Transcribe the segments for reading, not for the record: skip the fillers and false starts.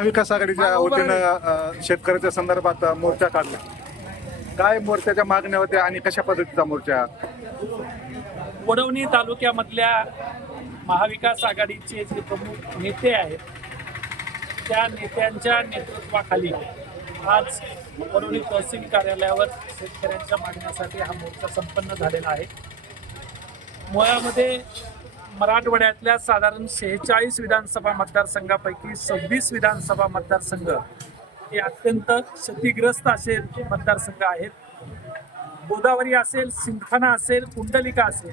महाविकास आघाडीच्या वतीनं शेतकऱ्याच्या संदर्भात मोर्चा काढला. काय मोर्चाच्या मागण्या होत्या आणि कशा पद्धतीचा मोर्चा? वडवणी तालुक्यामधल्या महाविकास आघाडीचे जे प्रमुख नेते आहेत त्या नेत्यांच्या नेतृत्वाखाली आज वडवणी तहसील कार्यालयावर शेतकऱ्यांच्या मागण्यासाठी हा मोर्चा संपन्न झालेला आहे. मुळामध्ये मराठवाड्यातल्या साधारण 46 विधानसभा मतदारसंघापैकी 26 विधानसभा मतदारसंघ हे अत्यंत क्षतिग्रस्त असे मतदारसंघ आहेत. गोदावरी असेल, सिंदखाना असेल, कुंडलिका असेल,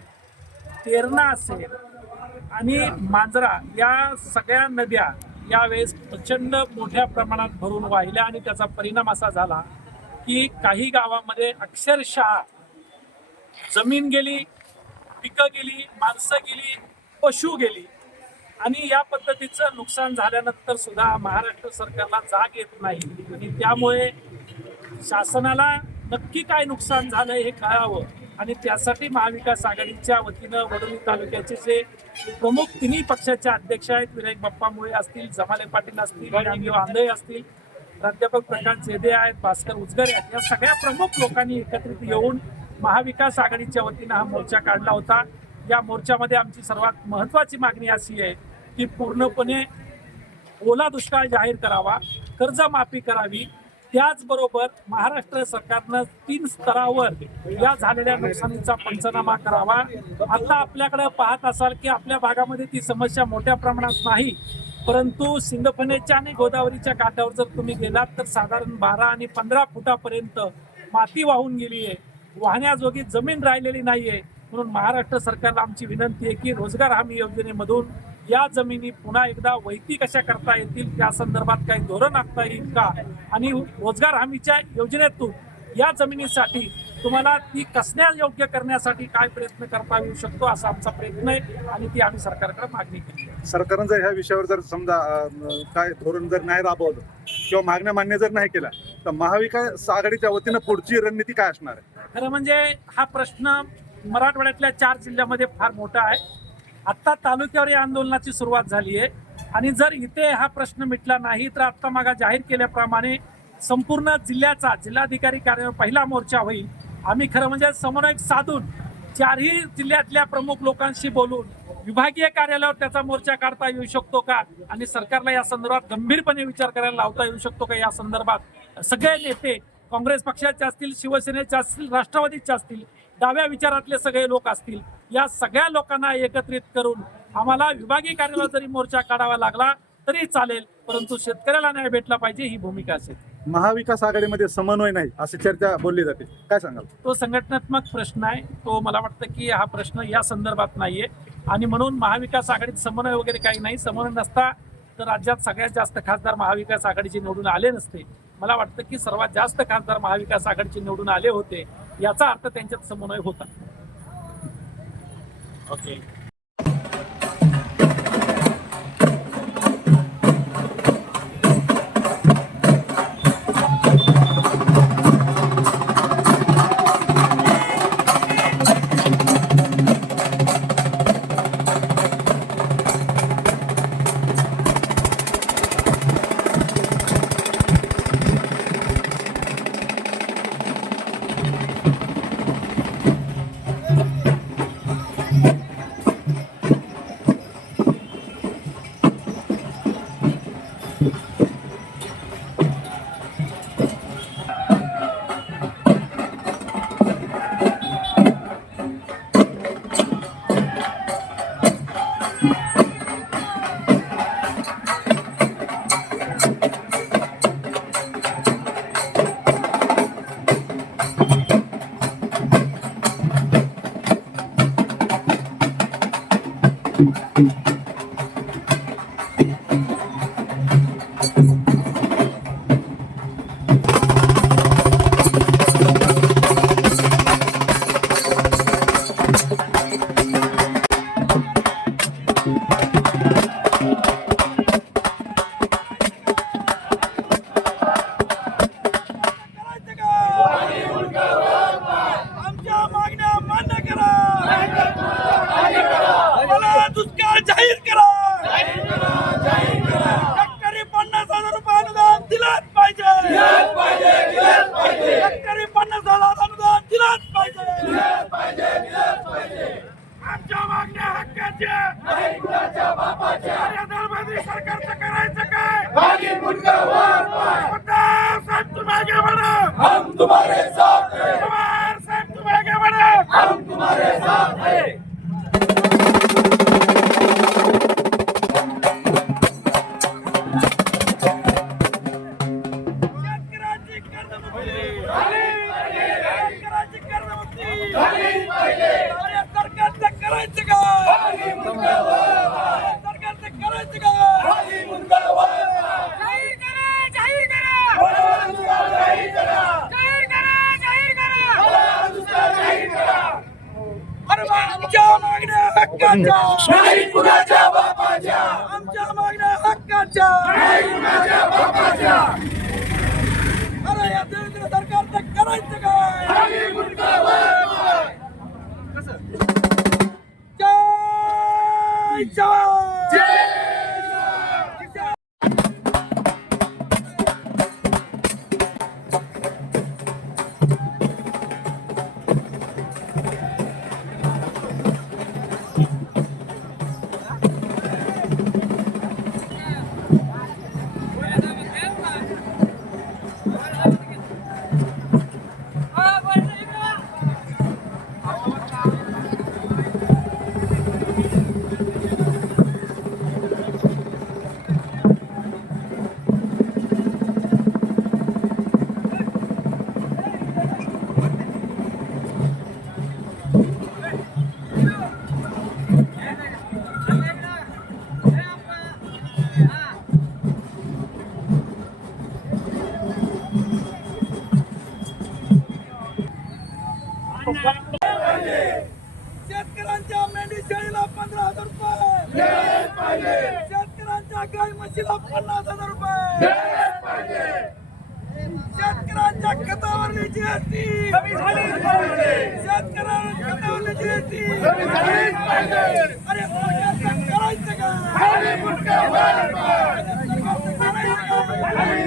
तेरणा असेल आणि मांजरा या सगळ्या नद्या यावेळेस प्रचंड मोठ्या प्रमाणात भरून वाहिल्या आणि त्याचा परिणाम असा झाला की काही गावामध्ये अक्षरशः जमीन गेली, पिकं गेली, माणसं गेली, पशु गेली आणि या पद्धतीचं नुकसान झाल्यानंतर सुद्धा महाराष्ट्र सरकारला जाग येत नाही आणि त्यामुळे शासनाला नक्की काय नुकसान झालं हे कळावं आणि त्यासाठी महाविकास आघाडीच्या वतीनं वडवणी तालुक्याचे जे प्रमुख तिन्ही पक्षाचे अध्यक्ष आहेत, विनायक बाप्पा मुळे असतील, जमाले पाटील असतील, रामदेव आंधळे असतील, प्राध्यापक प्रकाश जेदे आहेत, भास्कर उजगर आहेत, या सगळ्या प्रमुख लोकांनी एकत्रित येऊन महाविकास आघाडीच्या वतीनं हा मोर्चा काढला होता. या मोर्चामध्ये आमची सर्वात महत्त्वाची मागणी अशी आहे की पूर्णपणे ओला दुष्काळ जाहीर करावा, कर्जमाफी करावी, त्याचबरोबर महाराष्ट्र सरकारनं 3 स्तरावर या झालेल्या नुकसानीचा पंचनामा करावा. आता आपल्याकडे पाहत असाल की आपल्या भागामध्ये ती समस्या मोठ्या प्रमाणात नाही, परंतु सिंदफणेच्या आणि गोदावरीच्या काठावर जर तुम्ही गेलात तर साधारण 12 आणि 15 फुटापर्यंत माती वाहून गेली आहे, वाहण्याजोगी जमीन राहिलेली नाहीये. म्हणून महाराष्ट्र सरकारला आमची विनंती आहे की रोजगार हमी योजनेमधून या जमिनी पुन्हा एकदा वैती कशा करता येतील त्या संदर्भात काही धोरण आखता येईल का आणि रोजगार हमीच्या योजनेतून या जमिनीसाठी तुम्हाला ती कसण्यायोग्य करण्यासाठी काय प्रयत्न करता येऊ शकतो असा आमचा प्रयत्न आहे आणि ती आम्ही सरकारकडे मागणी केली. सरकारनं जर ह्या विषयावर जर समजा काय धोरण जर नाही राबवलं किंवा मागण्या मान्य जर नाही केला तर महाविकास आघाडीच्या वतीनं पुढची रणनीती काय असणार आहे? खरं म्हणजे हा प्रश्न मराठवाड्यातल्या 4 जिल्ह्यामध्ये फार मोठा आहे. आत्ता तालुक्यावर या आंदोलनाची सुरुवात झाली आहे आणि जर इथे हा प्रश्न मिटला नाही तर आत्ता मागा जाहीर केल्याप्रमाणे संपूर्ण जिल्ह्याचा जिल्हाधिकारी कार्यालयावर पहिला मोर्चा होईल. आम्ही खरं म्हणजे समन्वय साधून 4ही जिल्ह्यातल्या प्रमुख लोकांशी बोलून विभागीय कार्यालयावर त्याचा मोर्चा काढता येऊ शकतो का आणि सरकारला या संदर्भात गंभीरपणे विचार करायला लावता येऊ शकतो का. या संदर्भात सगळे नेते काँग्रेस पक्षाचे असतील, शिवसेनेचे असतील, राष्ट्रवादीचे असतील, डाव्या विचारातले सगळे लोक असतील, या सगळ्या लोकांना एकत्रित करून आम्हाला विभागीय कार्यालयावर जरी मोर्चा काढावा लागला तरी चालेल, परंतु शेतकऱ्याला न्याय भेटला पाहिजे ही भूमिका असेल. महाविकास आघाडीमध्ये समन्वय नाही अशी चर्चा बोलली जाते, काय सांगाल? तो संघटनात्मक प्रश्न आहे. तो मला वाटतं की हा प्रश्न या संदर्भात नाहीये आणि म्हणून महाविकास आघाडीत समन्वय वगैरे काही नाही. समन्वय नसता तर राज्यात सगळ्यात जास्त खासदार महाविकास आघाडीचे निवडून आले नसते. मला वाटतं की सर्वात जास्त खासदार महाविकास आघाडीचे निवडून आले होते, याचा अर्थ त्यांच्यात समन्वय होता. ओके. तुम्हारे साथ हैं पवार साहेब तुम आगे बढ़ो हम तुम्हारे साथ हैं शेतकऱ्याची कर्जमुक्ती शेतकऱ्याची कर्जमुक्ती अरे सरकारचं करायचं का सरकारचं करायचं का जाहीर करा जाहीर करा जाहीर करा जाहीर करा अरे आमच्या मागण्या हक्काच्या नाही कुणाच्या बापाच्या आमच्या मागण्या हक्काच्या नाही कुणाच्या बापाच्या अरे या देवेंद्र सरकारचं करायचं काय आम्ही मुंडका वर जय जवान जय शेतकऱ्यांच्या मेंढी शेळीला 15,000 रुपये शेतकऱ्यांच्या गाय म्हशीला 50,000 रुपये शेतकऱ्यांच्या खतावरली जीएसटी शेतकऱ्यांच्या खतावरली जीएसटी अरे सरकारचं करायचं का सरकारचं करायचं का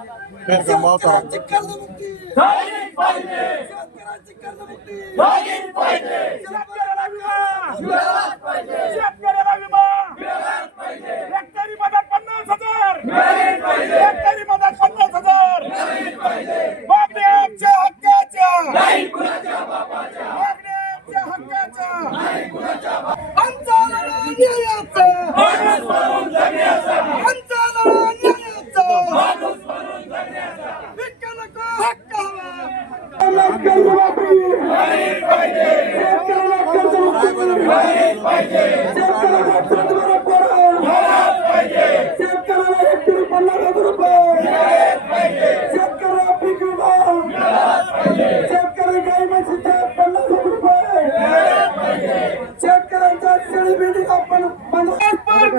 शेतकऱ्यांची कर्जमुक्ती झालीच पाहिजे. शेतकऱ्यांची कर्जमुक्ती झालीच पाहिजे. शेतकऱ्याला विमा शेतकऱ्याला विमा हेक्टरी मदत 50,000 हेक्टरी मदत 50,000 मागणी आमच्या हक्काच्या मागणी आमच्या हक्काच्या आमचा लढा न्यायाचा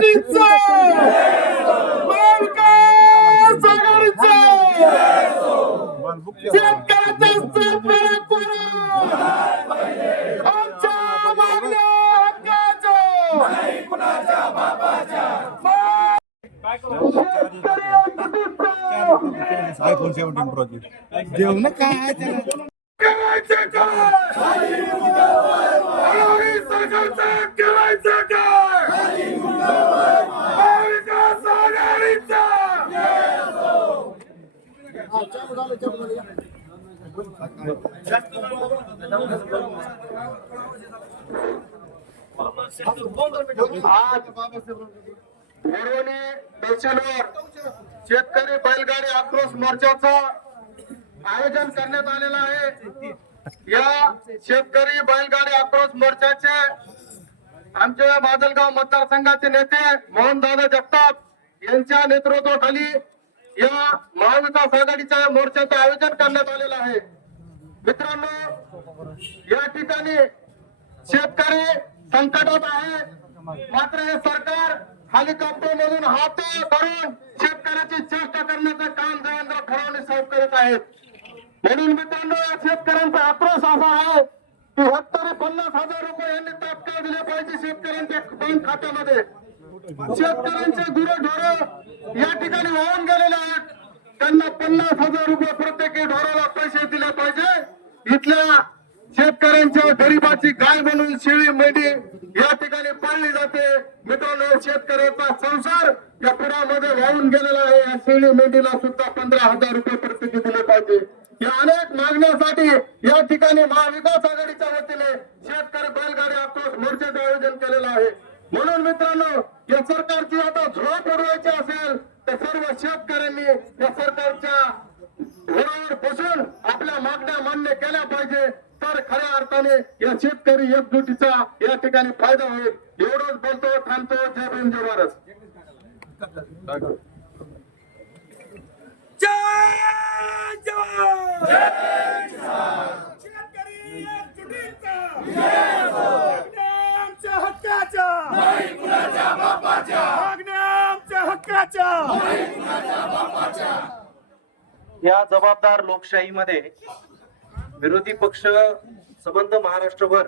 पाटीलचा महाविकास आघाडीचा शेतकऱ्याचा सातबारा कोरा आमच्या मागण्या हक्काच्या iPhone 17 Pro ची देऊ ना काय आहे त्याला केवायचं काय आघाडी सरकारचं केवायचं काय महाविकास आघाडीचा आज वरवणी स्टेशनवर शेतकरी बैलगाडी आक्रोश मोर्चाचं आयोजन करण्यात आलेलं आहे. या शेतकरी बैलगाडी आक्रोश मोर्चाचे आमच्या माजलगाव मतदारसंघाचे नेते मोहनदादा जगताप यांच्या नेतृत्वाखाली या महाविकास आघाडीच्या मोर्चाचं आयोजन करण्यात आलेलं आहे. मित्रांनो, या ठिकाणी शेतकरी संकटात आहे, मात्र हे सरकार हेलिकॉप्टर मधून हात धरून शेतकऱ्याची चेष्टा करण्याचं काम देवेंद्र फडणवीस साहेब करत आहेत. म्हणून मित्रांनो, या शेतकऱ्यांचा आक्रोश असा आहे की हेक्टरी 50,000 रुपये यांनी तात्काळ दिले पाहिजे शेतकऱ्यांच्या बँक खात्यामध्ये. शेतकऱ्यांचे गुरंढोरं या ठिकाणी वाहून गेलेले आहेत, त्यांना 50,000 रुपये प्रत्येकी ढोराला पैसे दिले पाहिजे. इथल्या शेतकऱ्यांच्या गरीबाची गाय म्हणून शेळी मेंढी या ठिकाणी पाळली जाते. मित्रांनो, शेतकऱ्याचा संसार या पुरामध्ये वाहून गेलेला आहे. या शेळी मेंढीला सुद्धा 15,000 रुपये प्रत्येकी दिले पाहिजे. या अनेक मागण्यासाठी या ठिकाणी महाविकास आघाडीच्या वतीने शेतकरी बैलगाडी आक्रोश मोर्चाचं आयोजन केलेलं आहे. म्हणून मित्रांनो, या सरकारची आता झोप उडवायची असेल तर सर्व शेतकऱ्यांनी या सरकारच्या घोडावर बसून आपल्या मागण्या मान्य केल्या पाहिजे. तर खऱ्या अर्थाने या शेतकरी एकजुटीचा या ठिकाणी फायदा होईल. एवढंच बोलतो, थांबतो. जय भीम, जय भारत. जय जवान, जय किसान. शेतकरी एकजुटीचा मागण्या आमच्या हक्काच्या, कुणाच्या बापाच्या. मागण्या आमच्या हक्काच्या, कुणाच्या बापाच्या. या जबाबदार लोकशाहीमध्ये विरोधी पक्ष संबंध महाराष्ट्रभर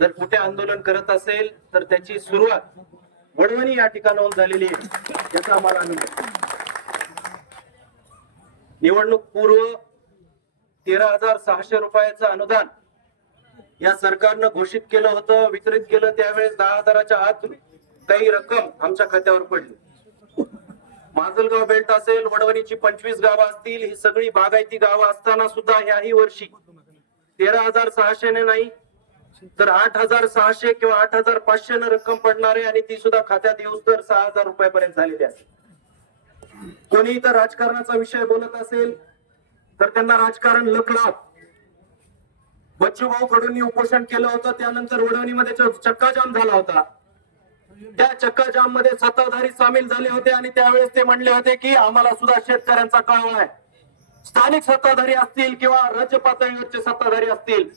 जर कुठे आंदोलन करत असेल तर त्याची सुरुवात वडवणी या ठिकाणाहून झालेली आहे, याचा आम्हाला अनुभव. निवडणूक पूर्व 13,600 रुपयाचं अनुदान या सरकारनं घोषित केलं होतं, वितरित केलं. त्यावेळेस 10,000च्या आत काही रक्कम आमच्या खात्यावर पडली. माजलगाव बेल्ट असेल, वडवणीची 25 गावं असतील, ही सगळी बागायती गावं असताना सुद्धा याही वर्षी 13,600 ने नाही तर 8,600 किंवा 8,500 न रक्कम पडणार आहे, आणि ती सुद्धा खात्यात येऊस तर 6,000 रुपयापर्यंत झालेली आहे. कोणी इथं राजकारणाचा विषय बोलत असेल तर त्यांना राजकारण लकलाप. बच्चूभाऊ कडूंनी उपोषण केलं होतं, त्यानंतर वडवणीमध्ये चक्काजाम झाला होता. त्या चक्काजाम मध्ये सत्ताधारी सामील झाले होते आणि त्यावेळेस ते म्हणले होते की आम्हाला सुद्धा शेतकऱ्यांचा कळवळा आहे. स्थानिक सत्ताधारी असतील किंवा राज्य पातळीवरचे सत्ताधारी असतील,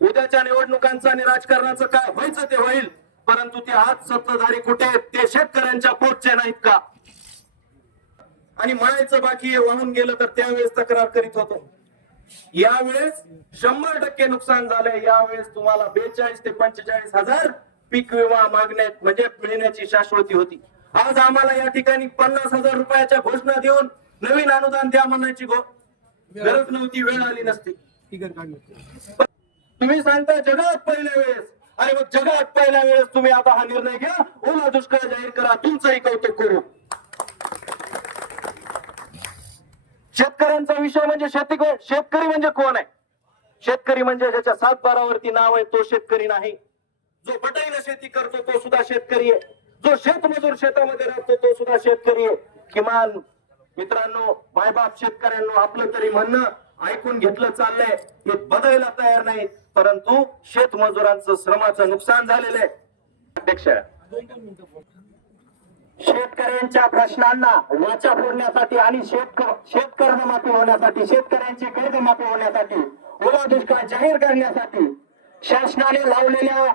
उद्याच्या निवडणुकांचं आणि राजकारणाचं काय व्हायचं ते होईल, परंतु ते आज सत्ताधारी कुठे आहेत? ते शेतकऱ्यांच्या पोटचे नाहीत का? आणि म्हणायचं बाकी वाहून गेलं तर त्यावेळेस तक्रार करीत होतो. यावेळेस 100% नुकसान झालंय. यावेळेस तुम्हाला 42 ते 45,000 पीक विमा मागण्यात म्हणजे मिळण्याची शाश्वती होती. आज आम्हाला या ठिकाणी 50,000 रुपयाच्या घोषणा देऊन नवीन अनुदान द्या म्हणायची गरज नव्हती, वेळ आली नसती. तुम्ही सांगता जगात पहिल्या वेळेस, अरे मग जगात पहिल्या वेळेस तुम्ही आता हा निर्णय घ्या, ओला दुष्काळ जाहीर करा, तुमचंही कौतुक करू. शेतकऱ्यांचा विषय म्हणजे शेतकरी म्हणजे कोण आहे? शेतकरी म्हणजे ज्याच्या 7-12 नाव आहे तो शेतकरी नाही. जो बटाईला शेती करतो तो सुद्धा शेतकरी आहे. जो शेतमजूर शेतामध्ये राहतो तो सुद्धा शेतकरी आहे. किमान मित्रांनो, मायबाप शेतकऱ्यांनो, आपलं तरी म्हणणं ऐकून घेतलं चाललंय, हे बदलायला तयार नाही, परंतु शेतमजुरांचं श्रमाचं नुकसान झालेलं आहे. अध्यक्ष, शेतकऱ्यांच्या प्रश्नांना वाचा फोडण्यासाठी आणि शेतकर्जमाफी होण्यासाठी, शेतकऱ्यांची कर्जमाफी होण्यासाठी, ओला दुष्काळ जाहीर करण्यासाठी शासनाने लावलेल्या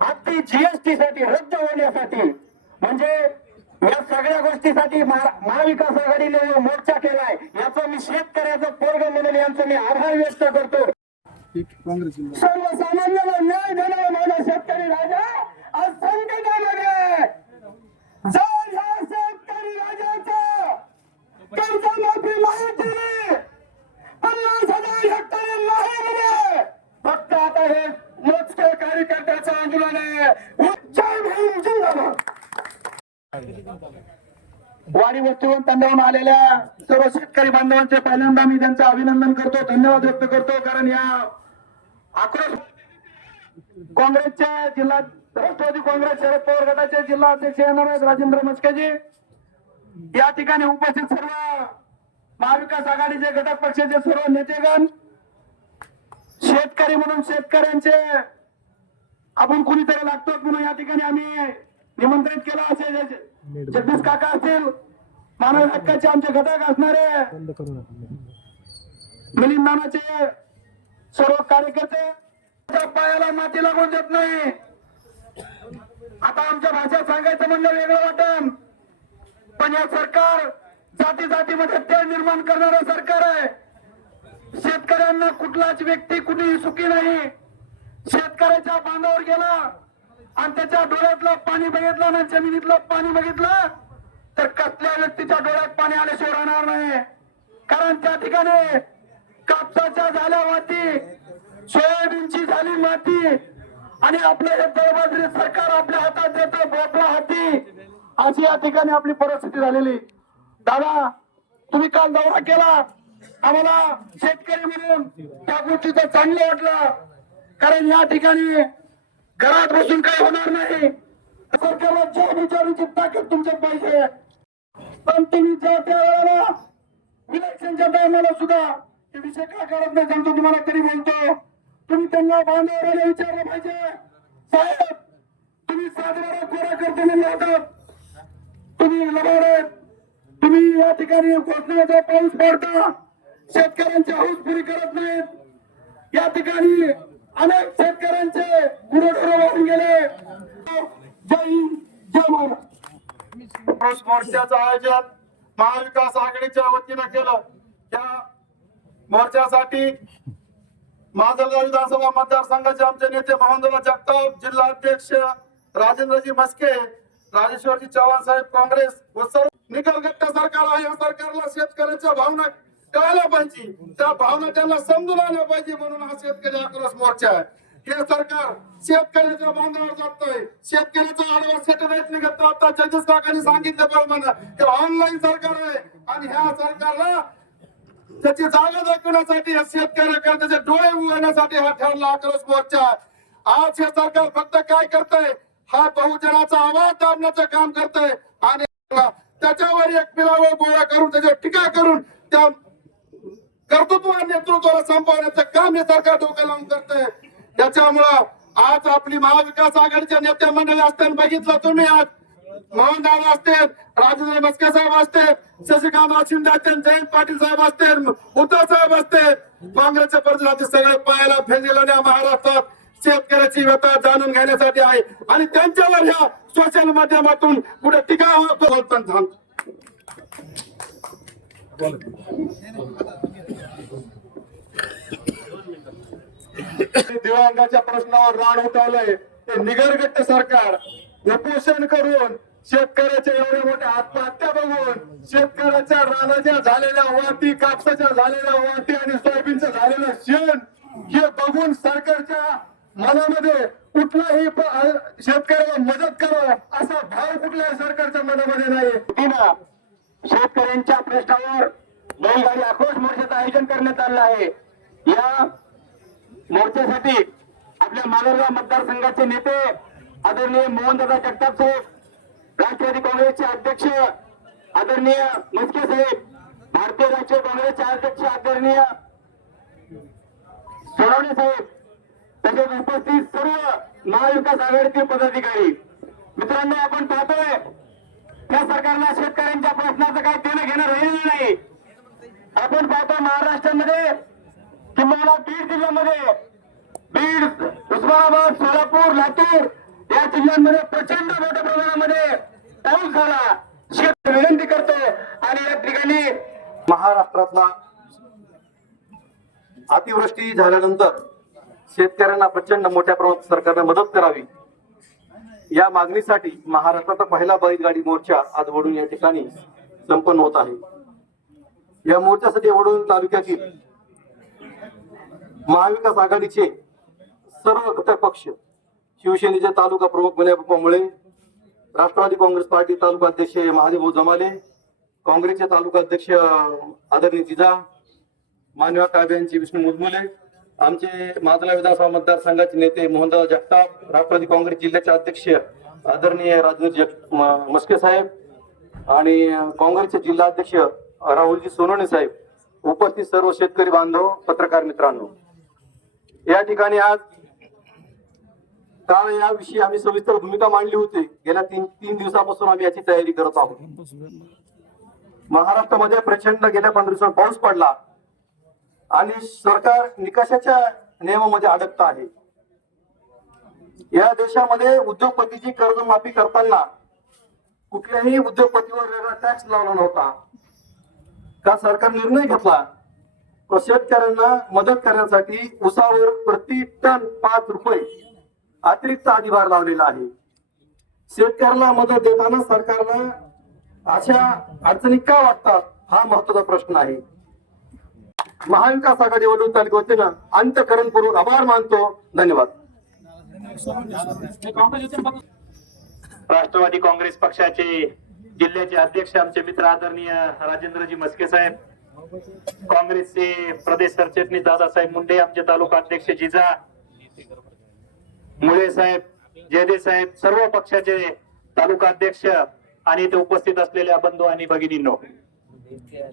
अगदी जीएसटी साठी रद्द होण्यासाठी, म्हणजे या सगळ्या गोष्टीसाठी महाविकास आघाडीने मोर्चा केलाय. याचं मी शेतकऱ्याचं पोरग म्हणून यांचं मी आभार व्यक्त करतो. सर्वसामान्यांना न्याय देणारा माझा शेतकरी राजा आज संकटामध्ये. जर ह्या शेतकरी राजाचं कर्जमाफी नाही केली, 50,000 हेक्टर नाही म्हणे, फक्त आता हे मोजके कार्यकर्त्याचं आंदोलन आहे. जय भीम जिंदाबाद. वाणी वस्तूवरून तंडावून आलेल्या सर्व शेतकरी बांधवांचे पहिल्यांदा मी त्यांचं अभिनंदन करतो, धन्यवाद व्यक्त करतो. कारण या आक्रोश काँग्रेसचे जिल्हा राष्ट्रवादी काँग्रेस शरद पवार गटाचे जिल्हा अध्यक्ष येणार आहेत राजेंद्र मस्केजी. या ठिकाणी उपस्थित सर्व महाविकास आघाडीचे घटक पक्षाचे सर्व नेतेगण, शेतकरी म्हणून शेतकऱ्यांचे आपण कुणीतरी लागतो म्हणून या ठिकाणी आम्ही निमंत्रित केलं. असे जगदीश काका असतील, मानव हक्काचे आमचे घटक असणारे मिलिंद नानाचे सर्व कार्यकर्ते पायाला माती लागून देत नाही. आता आमच्या भाषेत सांगायचं म्हणलं वेगळं वाटण, पण या सरकार जाती जातीमध्ये तेढ निर्माण करणारं सरकार आहे. शेतकऱ्यांना कुठलाच व्यक्ती कुठेही सुखी नाही. शेतकऱ्याच्या बांधावर गेला आणि त्याच्या डोळ्यातलं पाणी बघितलं ना जमिनीतलं पाणी बघितलं तर कसल्या व्यक्तीच्या डोळ्यात पाणी आल्याशिवाय राहणार नाही. कारण त्या ठिकाणी कापसाच्या झाल्या माती, सोयाबीनची झाली माती आणि आपलं हे दळबाजरी सरकार आपल्या हातात देतं बोपळा हाती, अशी या ठिकाणी आपली परिस्थिती झालेली. दादा, तुम्ही काल दौरा केला, आम्हाला शेतकरी म्हणून त्या गोष्टीचं चांगलं वाटलं. कारण या ठिकाणी घरात बसून काही होणार नाही. सरकारला ज्या विचारांची ताकद तुमच्यात पाहिजे, पण तुम्ही ज्या त्या वेळेला इलेक्शनच्या टायमाला सुद्धा ते विषय का करत नाही सांगतो तुम्हाला, तरी बोलतो. तुम्ही त्यांना बांधावर विचारलं पाहिजे, साहेब तुम्ही साजरा कोरा करते म्हणलं होतं, तुम्ही लढवले, तुम्ही या ठिकाणी घोषणेचा पाऊस पाडता, शेतकऱ्यांची हौस पुरी करत नाहीत. या ठिकाणी अनेक शेतकऱ्यांचे गुरढोर वाहून गेले. जय हिंद, जय महाराष्ट्र. मोर्चाचं आयोजन महाविकास आघाडीच्या वतीनं केलं. या मोर्चासाठी माजलगाव विधानसभा मतदारसंघाचे आमचे नेते मोहनदादा जगताप, जिल्हा अध्यक्ष राजेंद्रजी मस्के, राजेश्वरजी चव्हाण साहेब काँग्रेस व सर्व निकलगट्ट सरकार आहे. या सरकारला शेतकऱ्याच्या भावना कळायला पाहिजे, त्या भावना त्यांना समजून आल्या पाहिजे, म्हणून हा शेतकरी आक्रोश मोर्चा आहे. हे सरकार शेतकऱ्याच्या बांधावर जातोय, शेतकऱ्याचा आडवा सॅटेलाइट निघत. आता जगदीश काकांनी सांगितल्याप्रमाणे हे ऑनलाईन सरकार आहे आणि ह्या सरकारला त्याची जागा दाखवण्यासाठी, शेतकऱ्याकडे त्याचे डोळे उघडण्यासाठी हा ठरला आक्रोश मोर्चा. आज हे सरकार फक्त काय करतंय, हा बहुजनाचा आवाज दाबण्याचं काम करतंय आणि त्याच्यावर एक पिलावर गोळा करून त्याच्यावर टीका करून त्या कर्तृत्व आणि नेतृत्वाला संपवण्याचं काम हे सरकार डोकं लावून करतंय. त्याच्यामुळं आज आपली महाविकास आघाडीच्या नेते मंडळी असताना बघितलं तुम्ही, आज मोहनदादा असतील, राजेंद्र मस्के साहेब असतील, शशिकांत शिंदे असतील, जयंत पाटील साहेब असतील, उद्धव साहेब असतील, काँग्रेसचे प्रतिनिधी सगळे पायाला फेजलेल्या महाराष्ट्रात शेतकऱ्याची व्यथा जाणून घेण्यासाठी आहे आणि त्यांच्यावर ह्या सोशल माध्यमातून पुढे टीका होतो. दिव्यांगाच्या प्रश्नावर रान उठवलंय. ते निगरगट्ट सरकार उपोषण करून शेतकऱ्याच्या एवढ्या मोठ्या आत्महत्या बघून, शेतकऱ्याच्या रानाच्या झालेल्या वाटी, कापसाच्या झालेल्या वाटी आणि सोयाबीनचं झालेलं शेण हे बघून सरकारच्या मनामध्ये कुठलाही शेतकऱ्याला मदत करावं असा भाव कुठल्याही सरकारच्या मनामध्ये नाही. शेतकऱ्यांच्या प्रश्नावर बैलगाडी आक्रोश मोर्चाचं आयोजन करण्यात आलं आहे. या मोर्चासाठी आपल्या मालेगाव मतदारसंघाचे नेते आदरणीय मोहनदादा जगताप साहेब, राष्ट्रवादी काँग्रेसचे अध्यक्ष आदरणीय मस्के साहेब, भारतीय राष्ट्रीय काँग्रेसचे अध्यक्ष आदरणीय सोनवणे साहेब, तसेच उपस्थित सर्व महाविकास आघाडीतील पदाधिकारी मित्रांनो, आपण पाहतोय त्या सरकारला शेतकऱ्यांच्या प्रश्नाचं काही देणं घेणं राहिलेलं नाही. आपण पाहतो महाराष्ट्रामध्ये किंवा बीड जिल्ह्यामध्ये, बीड, उस्मानाबाद, सोलापूर, लातूर जिल्ह्यांमध्ये प्रचंड मोठ्या प्रमाणामध्ये पाऊस झाला. शेतकरी विनंती करतो आणि या ठिकाणी महाराष्ट्रातला अतिवृष्टी झाल्यानंतर शेतकऱ्यांना प्रचंड मोठ्या प्रमाणात सरकारने मदत करावी या मागणीसाठी महाराष्ट्राचा पहिला बैलगाडी मोर्चा आज वडून या ठिकाणी संपन्न होत आहे. या मोर्चासाठी वडून तालुक्यातील महाविकास आघाडीचे सर्व घटक पक्ष, शिवसेनेचे तालुका प्रमुख विनय मुळे, राष्ट्रवादी काँग्रेस पार्टी तालुका अध्यक्ष महादेव जमाले, काँग्रेसचे तालुका अध्यक्ष आदरणीय जिजा, मानव काव्यांचे विष्णू मुजमुले, आमचे माजला विधानसभा मतदारसंघाचे नेते मोहनदास जगताप, राष्ट्रवादी काँग्रेस जिल्ह्याचे अध्यक्ष आदरणीय राजनाथ मस्के साहेब आणि काँग्रेसचे जिल्हाध्यक्ष राहुलजी सोनवणे साहेब, उपस्थित सर्व शेतकरी बांधव, पत्रकार मित्रांनो, या ठिकाणी आज काल याविषयी आम्ही सविस्तर भूमिका मांडली होती. गेल्या तीन दिवसापासून आम्ही याची तयारी करत आहोत. महाराष्ट्रामध्ये प्रचंड गेल्या 15 दिवसात पाऊस पडला आणि सरकार निकषाच्या नियमामध्ये अडकत आहे. या देशामध्ये उद्योगपतीची कर्जमाफी करताना कुठल्याही उद्योगपतीवर वेगळा टॅक्स लावला नव्हता. का सरकार निर्णय घेतला शेतकऱ्यांना मदत करण्यासाठी उसावर प्रति टन 5 रुपये अतिरिक्त अधिभार लावलेला आहे. शेतकऱ्याला मदत देताना सरकारला अशा अडचणी का वाटतात हा महत्वाचा प्रश्न आहे. महाविकास आघाडी वडून तालुका वतीनं अंतःकरणपूर्वक आभार मानतो. धन्यवाद. राष्ट्रवादी काँग्रेस पक्षाचे जिल्ह्याचे अध्यक्ष आमचे मित्र आदरणीय राजेंद्रजी मस्के साहेब, काँग्रेसचे प्रदेश सरचिटणीस दादासाहेब मुंडे, आमचे तालुका अध्यक्ष जिजा मुळे साहेब, जयदेव साहेब, सर्व पक्षाचे तालुका अध्यक्ष आणि इथे उपस्थित असलेल्या बंधू आणि भगिनींनो,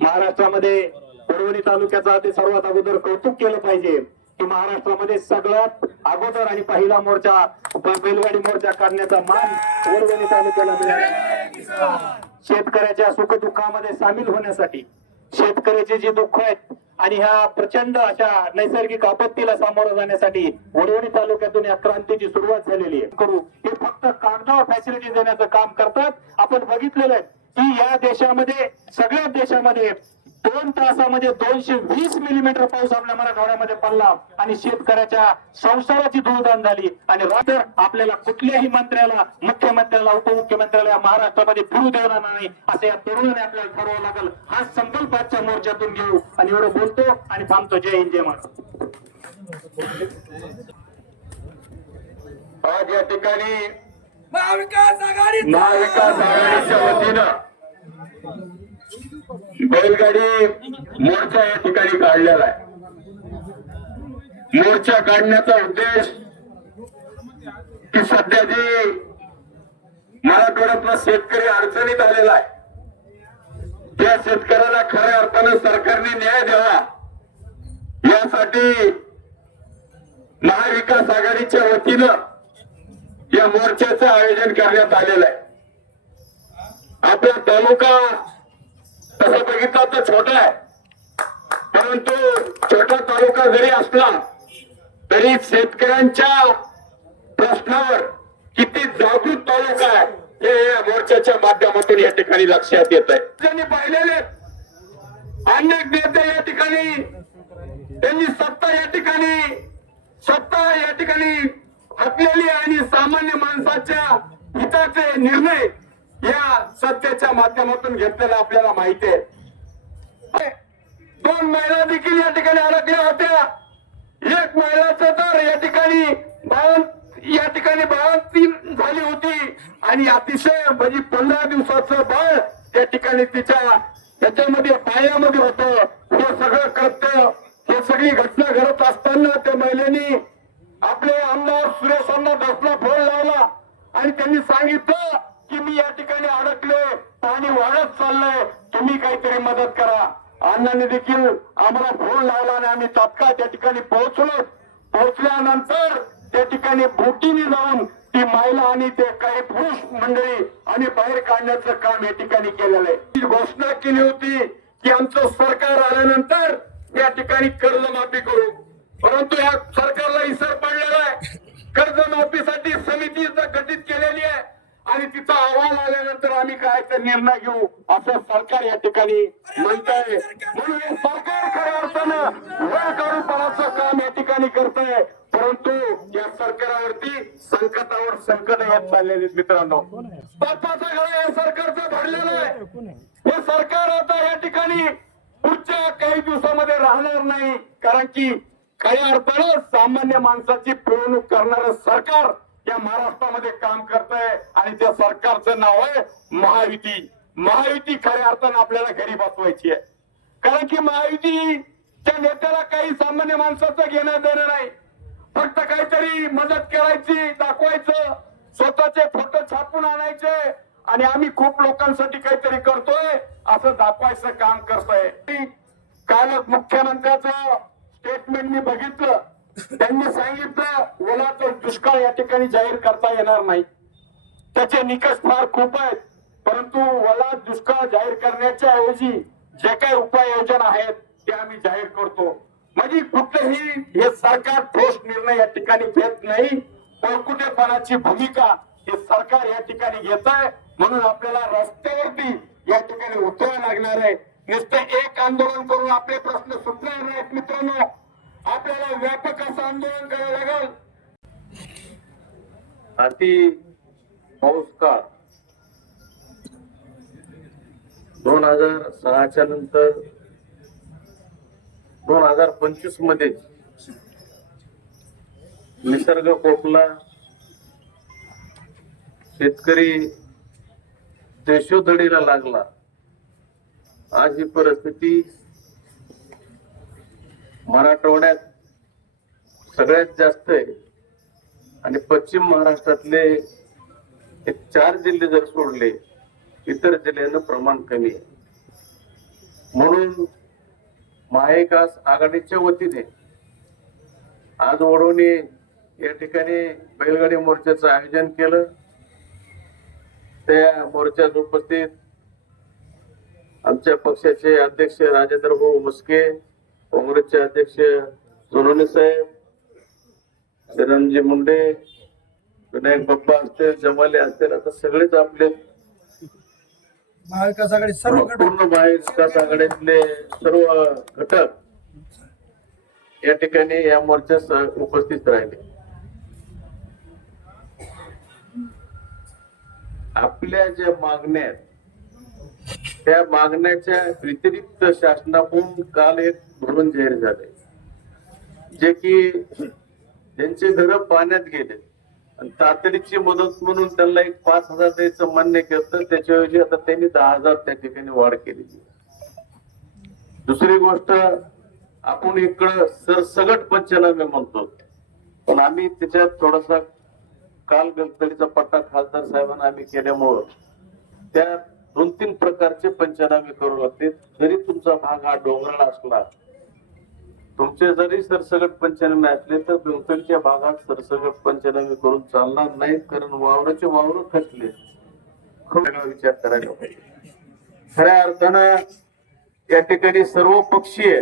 महाराष्ट्रामध्ये परभणी तालुक्याचा आधी सर्वात अगोदर कौतुक केलं पाहिजे की महाराष्ट्रामध्ये सगळ्यात अगोदर आणि पहिला मोर्चा बैलगाडी मोर्चा काढण्याचा मान परभणी तालुक्याला मिळाला. शेतकऱ्याच्या सुखदुःखामध्ये सामील होण्यासाठी, शेतकऱ्याचे जे दुःख आहेत आणि ह्या प्रचंड अशा नैसर्गिक आपत्तीला सामोरं जाण्यासाठी वडवणी तालुक्यातून या क्रांतीची सुरुवात झालेली आहे. करू हे फक्त कागदावर फॅसिलिटी देण्याचं काम करतात. आपण बघितलेलं आहे की या देशामध्ये, सगळ्या देशामध्ये 2 तासामध्ये 220 मिलीमीटर पाऊस आपल्या मराठवाड्यामध्ये पडला आणि शेतकऱ्याच्या संसाराची धूळधाण झाली. आणि रात्र आपल्याला कुठल्याही मंत्र्याला, मुख्यमंत्र्याला, उपमुख्यमंत्र्याला या महाराष्ट्रामध्ये फिरू देणार नाही असं या तरुणाने आपल्याला ठरवावं लागेल. हा संकल्प आजच्या मोर्चातून घेऊ आणि एवढं बोलतो आणि थांबतो. जय हिंद, जय महाराष्ट्र. आज या ठिकाणी महाविकास आघाडीच्या वतीनं बैलगाडी मोर्चा या ठिकाणी काढलेला आहे. मोर्चा काढण्याचा उद्देश की सध्या जे मराठवाड्यातला शेतकरी अडचणीत आलेला आहे त्या शेतकऱ्याला खऱ्या अर्थानं सरकारने न्याय द्यावा यासाठी महाविकास आघाडीच्या वतीनं या मोर्चाचं आयोजन करण्यात आलेलं आहे. आपला तालुका तसं बघितला तर छोटा आहे, परंतु छोटा तालुका जरी असला तरी शेतकऱ्यांच्या प्रश्नावर किती जागृत तालुका आहे हे या मोर्चाच्या माध्यमातून या ठिकाणी लक्षात येत आहे. त्यांनी पाहिलेले अनेक नेते या ठिकाणी, त्यांनी सत्ता या ठिकाणी हटलेली आणि सामान्य माणसाच्या हिताचे निर्णय या सत्तेच्या माध्यमातून घेतलेला आपल्याला माहिती आहे. 2 महिला देखील या ठिकाणी अडकल्या होत्या. एक महिलाचं तर या ठिकाणी बाळंतीण झाली होती आणि अतिशय म्हणजे 15 दिवसाचं बाळ त्या ठिकाणी त्याच्यामध्ये पायामध्ये होतं. हे सगळं कृत्य, हे सगळी घटना घडत असताना त्या महिलेनी आपले आमदार सुरेशांना दसला फोन लावला आणि त्यांनी सांगितलं की मी या ठिकाणी अडकले, पाणी वाढत चाललंय, तुम्ही काहीतरी मदत करा. अण्णांनी देखील आम्हाला फोन लावला आणि आम्ही तात्काळ त्या ठिकाणी पोहोचलो. पोहोचल्यानंतर त्या ठिकाणी बोटीने जाऊन ती महिला आणि ते काही पुरुष मंडळी आणि बाहेर काढण्याचं काम या ठिकाणी केलेलं आहे. ती घोषणा केली होती की आमचं सरकार आल्यानंतर या ठिकाणी कर्जमाफी करू, परंतु या सरकारला इसर पडलेला आहे. कर्जमाफीसाठी समिती गठीत केली आणि तिचा अहवाल आल्यानंतर आम्ही काय ते निर्णय घेऊ असं सरकार या ठिकाणी म्हणतंय. म्हणून हे सरकार खऱ्या अर्थानं वळकारूपणाचं काम या ठिकाणी करतंय, परंतु या सरकारावरती संकटावर संकट येत चाललेली आहेत मित्रांनो. बापाचा गळा या सरकारचा भरलेला आहे. हे सरकार आता या ठिकाणी पुढच्या काही दिवसामध्ये राहणार नाही, कारण की काही अर्थानं सामान्य माणसाची पिळवणूक करणारं सरकार या महाराष्ट्रामध्ये काम करतंय आणि त्या सरकारचं नाव आहे महायुती. महायुती खऱ्या अर्थानं आपल्याला घरी बसवायची आहे, कारण की महायुतीच्या नेत्याला काही सामान्य माणसाचं घेणं देणं नाही. फक्त काहीतरी मदत करायची, दाखवायचं, स्वतःचे फोटो छापून आणायचे आणि आम्ही खूप लोकांसाठी काहीतरी करतोय असं दाखवायचं काम करतोय. काल मुख्यमंत्र्याचं स्टेटमेंट मी बघितलं. त्यांनी सांगितलं ओलाचा दुष्काळ या ठिकाणी जाहीर करता येणार नाही. त्याचे निकष फार खूप आहेत, परंतु ओला दुष्काळ जाहीर करण्याच्या ऐवजी जे काही उपाययोजना आहेत ते आम्ही जाहीर करतो. म्हणजे कुठलेही हे सरकार ठोस निर्णय या ठिकाणी घेत नाही. पळकुटेपणाची भूमिका हे सरकार या ठिकाणी घेत आहे. म्हणून आपल्याला रस्त्यावरती या ठिकाणी उतरावं लागणार आहे. नुसतं एक आंदोलन करून आपले प्रश्न सुटणार नाहीत मित्रांनो. आपल्याला व्यापक असं आंदोलन करावं लागेल. अति पाऊस काळ 2006च्या नंतर 2025 मध्ये निसर्ग कोकला, शेतकरी देशोधडीला लागला. आज ही परिस्थिती मराठवाड्यात सगळ्यात जास्त आहे आणि पश्चिम महाराष्ट्रातले एक 4 जिल्हे जर सोडले इतर जिल्ह्यांना प्रमाण कमी आहे. म्हणून महाविकास आघाडीच्या वतीने आज वडवणी या ठिकाणी बैलगाडी मोर्चाचं आयोजन केलं. त्या मोर्चात उपस्थित आमच्या पक्षाचे अध्यक्ष राजेंद्र भाऊ मुस्के, काँग्रेसचे अध्यक्ष सोनवणे साहेब, चिरंजी मुंडे, विनायक बाप्पा असतील, जमाले असतील, आता सगळेच आपले महाविकास आघाडी सर्व पूर्ण महाविकास आघाडीतले सर्व घटक या ठिकाणी या मोर्चात उपस्थित राहिले. आपल्या ज्या मागण्या आहेत त्या मागण्याच्या व्यतिरिक्त शासनाकडून काल एक धोरण जाहीर झाले, जे की ज्यांचे घर पाण्यात गेले आणि तातडीची मदत म्हणून त्यांना एक 5,000 द्यायचं मान्य केलं. त्याच्याऐवजी आता त्यांनी 10,000 त्या ठिकाणी वाढ केलेली. दुसरी गोष्ट, आपण इकडं सरसगट पंचनामे म्हणतो, पण आम्ही त्याच्यात थोडासा काल गलतडीचा पट्टा खासदार साहेबांना आम्ही केल्यामुळं त्या 2-3 प्रकारचे पंचनामे करू लागते. जरी तुमचा भाग हा डोंगराळ असला, तुमचे जरी सरसगट पंचनामे असले तर डोंगरच्या भागात सरसगट पंचनामे करून चालणार नाही, कारण वावराचे वावर खचले. वेगळा विचार करायला पाहिजे. खऱ्या अर्थानं या ठिकाणी सर्व पक्षीय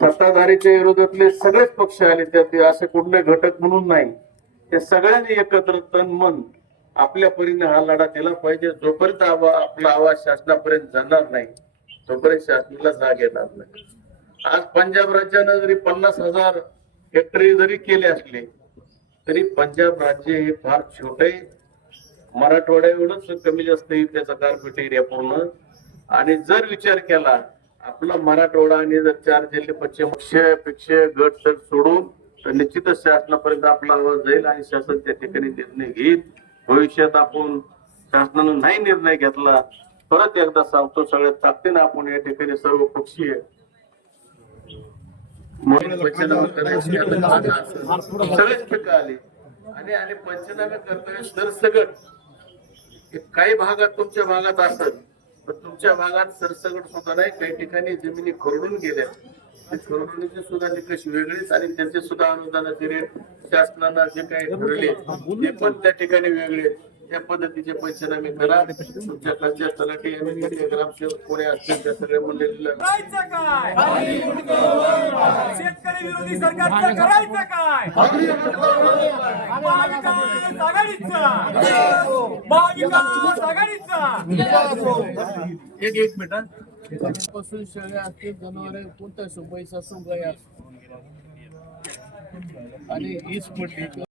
सत्ताधारीच्या विरोधातले सगळेच पक्ष आले, त्यात असे कुठले घटक म्हणून नाही. ते सगळ्यांनी एकत्र तन मन आपल्या परीने हा लढा दिला पाहिजे. जोपर्यंत आपला आवाज शासनापर्यंत जाणार नाही तोपर्यंत शासनाला जाग येणार नाही. आज पंजाब राज्यानं जरी 50,000 हेक्टरी जरी केले असले तरी पंजाब राज्य हे फार छोटे, मराठवाड्या एवढंच कमी जास्त येईल त्याचा कार्पेट एरिया पूर्ण. आणि जर विचार केला आपला मराठवाडा आणि जर 4 जिल्हे पश्चिम पेक्षा गट तर सोडून तर निश्चितच शासनापर्यंत आपला आवाज जाईल आणि शासन त्या ठिकाणी निर्णय घेईल. भविष्यात आपण शासनानं नाही निर्णय घेतला, परत एकदा सांगतो, सगळ्यात ताकदीने आपण या ठिकाणी सर्व पक्षीय सगळेच पिकं आली आणि पंचनामे करताना सरसगट काही भागात तुमच्या भागात असेल तर तुमच्या भागात सरसगट सुद्धा नाही, काही ठिकाणी जमिनी खरडून गेल्या. खरडणीचे सुद्धा निकष वेगळेच आणि त्याचे सुद्धा अनुदानाचे रेट शासनानं जे काही ठरले ते पण त्या ठिकाणी वेगळे. त्या पद्धतीचे पंचनामे करा. तुमच्या खालच्या तलाठी ग्रामसेवक कोणी असतील त्या सगळ्या मंडळीला शेतकरी विरोधी सरकारचं करायचं काय? महाविकास आघाडीचं महाविकास आघाडीचा एक मिनिट पासून शेळ्या असतील जनावरे कोणत्या पैसा सुंग आणि हीच पडली